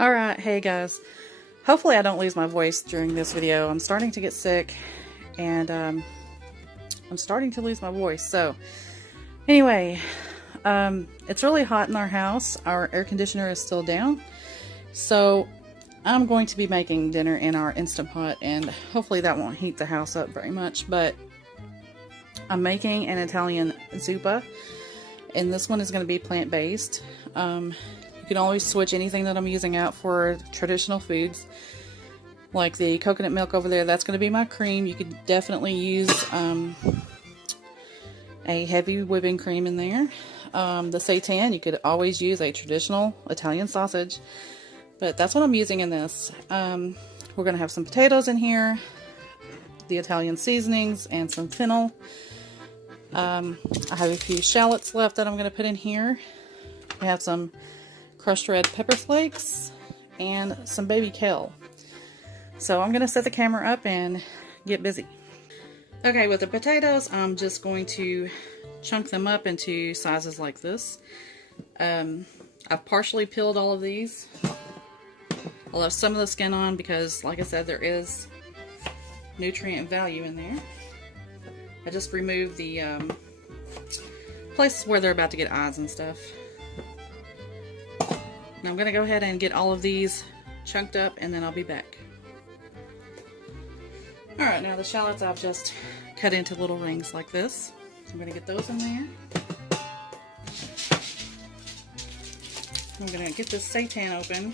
Alright, hey guys. Hopefully I don't lose my voice during this video. I'm starting to get sick and I'm starting to lose my voice. So anyway, it's really hot in our house. Our air conditioner is still down. So I'm going to be making dinner in our Instant Pot, and hopefully that won't heat the house up very much, but I'm making an Italian zuppa, and this one is going to be plant-based. You can always switch anything that I'm using out for traditional foods. Like the coconut milk over there, that's going to be my cream. You could definitely use a heavy whipping cream in there. The seitan, you could always use a traditional Italian sausage. But that's what I'm using in this. We're going to have some potatoes in here, the Italian seasonings, and some fennel. I have a few shallots left that I'm going to put in here. We have some crushed red pepper flakes and some baby kale. So I'm going to set the camera up and get busy. Okay, with the potatoes, I'm just going to chunk them up into sizes like this. I've partially peeled all of these. I'll have some of the skin on because, like I said, there is nutrient value in there. I just removed the places where they're about to get eyes and stuff. Now I'm going to go ahead and get all of these chunked up, and then I'll be back. Alright, now the shallots I've just cut into little rings like this. I'm going to get those in there. I'm going to get this seitan open.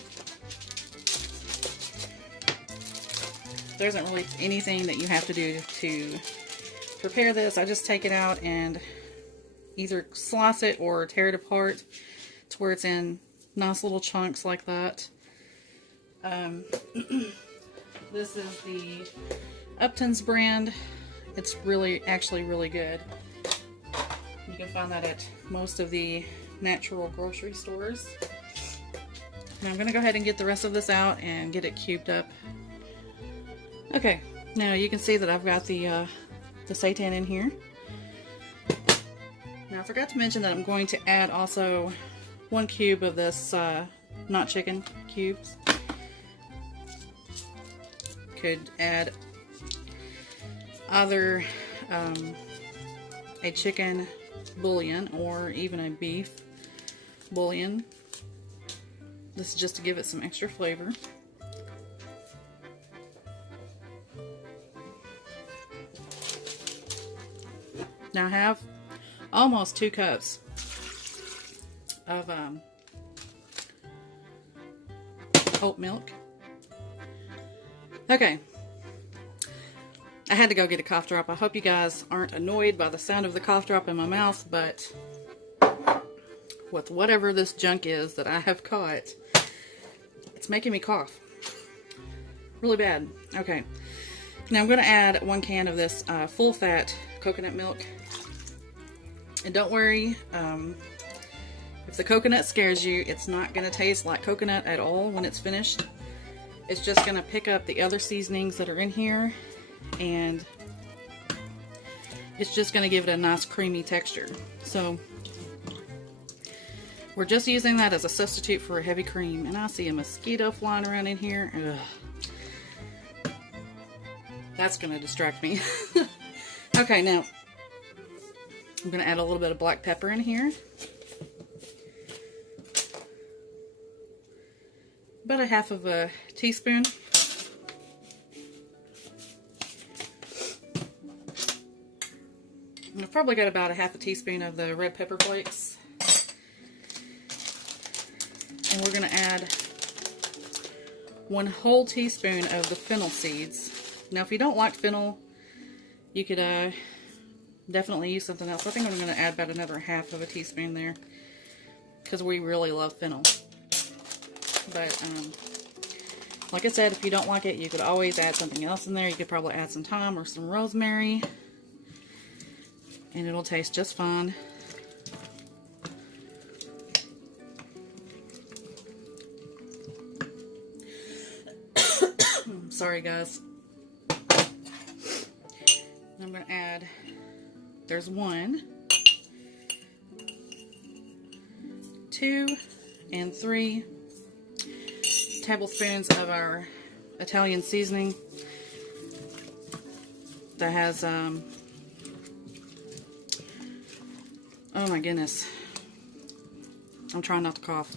There isn't really anything that you have to do to prepare this. I just take it out and either slice it or tear it apart to where it's in nice little chunks like that. This is the Upton's brand. It's actually really good. You can find that at most of the natural grocery stores. Now I'm going to go ahead and get the rest of this out and get it cubed up. Okay, now you can see that I've got the seitan in here. Now I forgot to mention that I'm going to add also 1 cube of this not chicken cubes. Could add either a chicken bouillon or even a beef bouillon. This is just to give it some extra flavor. Now I have almost 2 cups of oat milk. Okay, I had to go get a cough drop. I hope you guys aren't annoyed by the sound of the cough drop in my mouth, but with whatever this junk is that I have caught, it's making me cough really bad. Okay, now I'm going to add 1 can of this full fat coconut milk. And don't worry, if the coconut scares you, it's not going to taste like coconut at all when it's finished. It's just going to pick up the other seasonings that are in here, and it's just going to give it a nice creamy texture. So we're just using that as a substitute for a heavy cream. And I see a mosquito flying around in here. Ugh. That's going to distract me. Okay, now I'm going to add a little bit of black pepper in here. About a half of a teaspoon. I've probably got about a half a teaspoon of the red pepper flakes. And we're going to add 1 whole teaspoon of the fennel seeds. Now if you don't like fennel, you could definitely use something else. I think I'm going to add about another half of a teaspoon there, because we really love fennel. But like I said, if you don't like it, you could always add something else in there. You could probably add some thyme or some rosemary, and it'll taste just fine. Sorry guys. I'm going to add, there's 1, 2, and 3 tablespoons of our Italian seasoning that has, oh my goodness, I'm trying not to cough,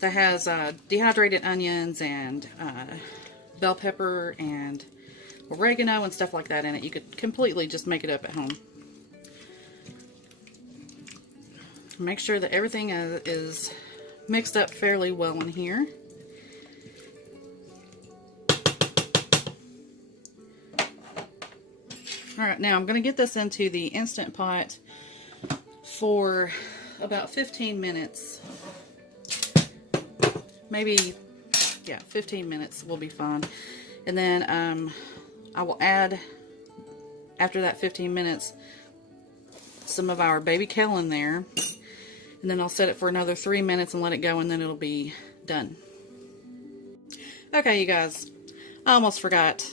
that has dehydrated onions and bell pepper and oregano and stuff like that in it. You could completely just make it up at home. Make sure that everything is mixed up fairly well in here. Alright, now I'm going to get this into the Instant Pot for about 15 minutes. Maybe, yeah, 15 minutes will be fine. And then I will add, after that 15 minutes, some of our baby kale in there. And then I'll set it for another 3 minutes and let it go, and then it'll be done. Okay, you guys, I almost forgot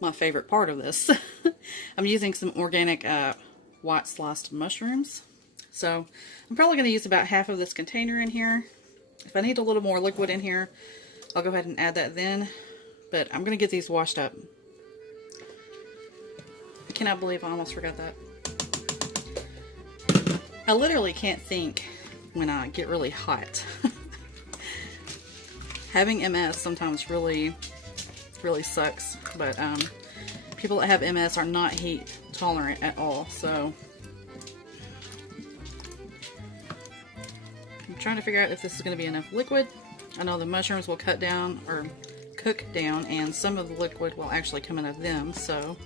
my favorite part of this. I'm using some organic white sliced mushrooms. So I'm probably going to use about half of this container in here. If I need a little more liquid in here, I'll go ahead and add that then. But I'm going to get these washed up. I cannot believe I almost forgot that. I literally can't think when I get really hot. Having MS sometimes really sucks, but people that have MS are not heat tolerant at all, so I'm trying to figure out if this is going to be enough liquid. I know the mushrooms will cut down or cook down, and some of the liquid will actually come out of them, so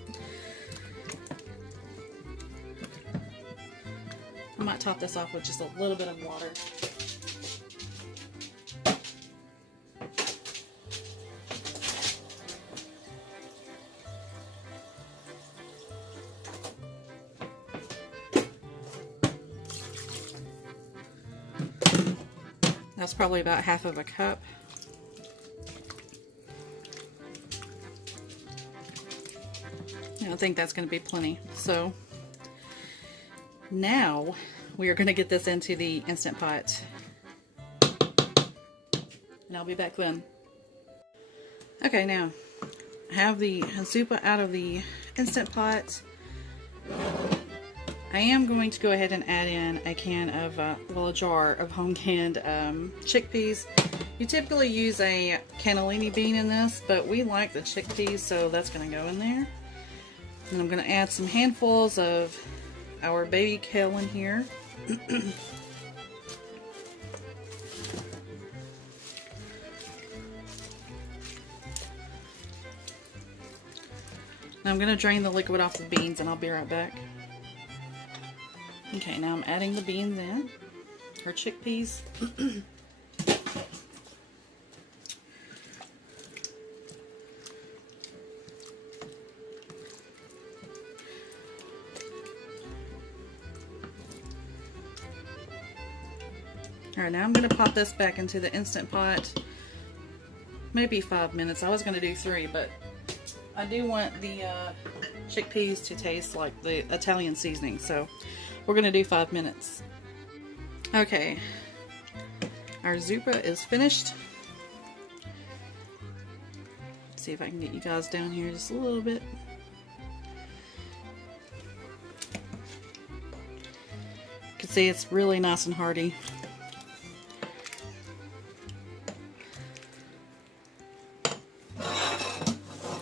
I might top this off with just a little bit of water. That's probably about half of a cup. I think that's going to be plenty. So now we are going to get this into the Instant Pot. And I'll be back then. Okay, now I have the Zuppa out of the Instant Pot. I am going to go ahead and add in a can of, well, a jar of home canned chickpeas. You typically use a cannellini bean in this, but we like the chickpeas, so that's going to go in there. And I'm going to add some handfuls of our baby kale in here. Now I'm going to drain the liquid off the beans, and I'll be right back. Okay, now I'm adding the beans in, or chickpeas. Alright, now I'm going to pop this back into the Instant Pot. Maybe 5 minutes. I was going to do 3, but I do want the chickpeas to taste like the Italian seasoning, so we're going to do 5 minutes. Okay, our Zuppa is finished. Let's see if I can get you guys down here just a little bit. You can see it's really nice and hearty.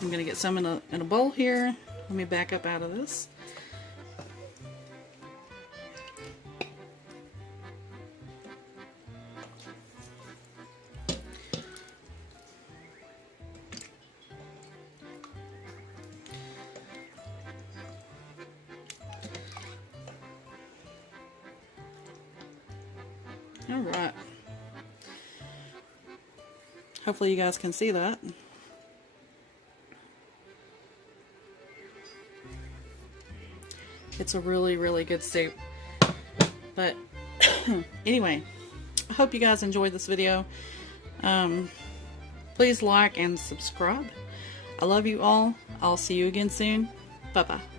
I'm going to get some in a bowl here. Let me back up out of this. Alright. Hopefully you guys can see that. It's a really, really good soup. But anyway, I hope you guys enjoyed this video. Please like and subscribe. I love you all. I'll see you again soon. Bye-bye.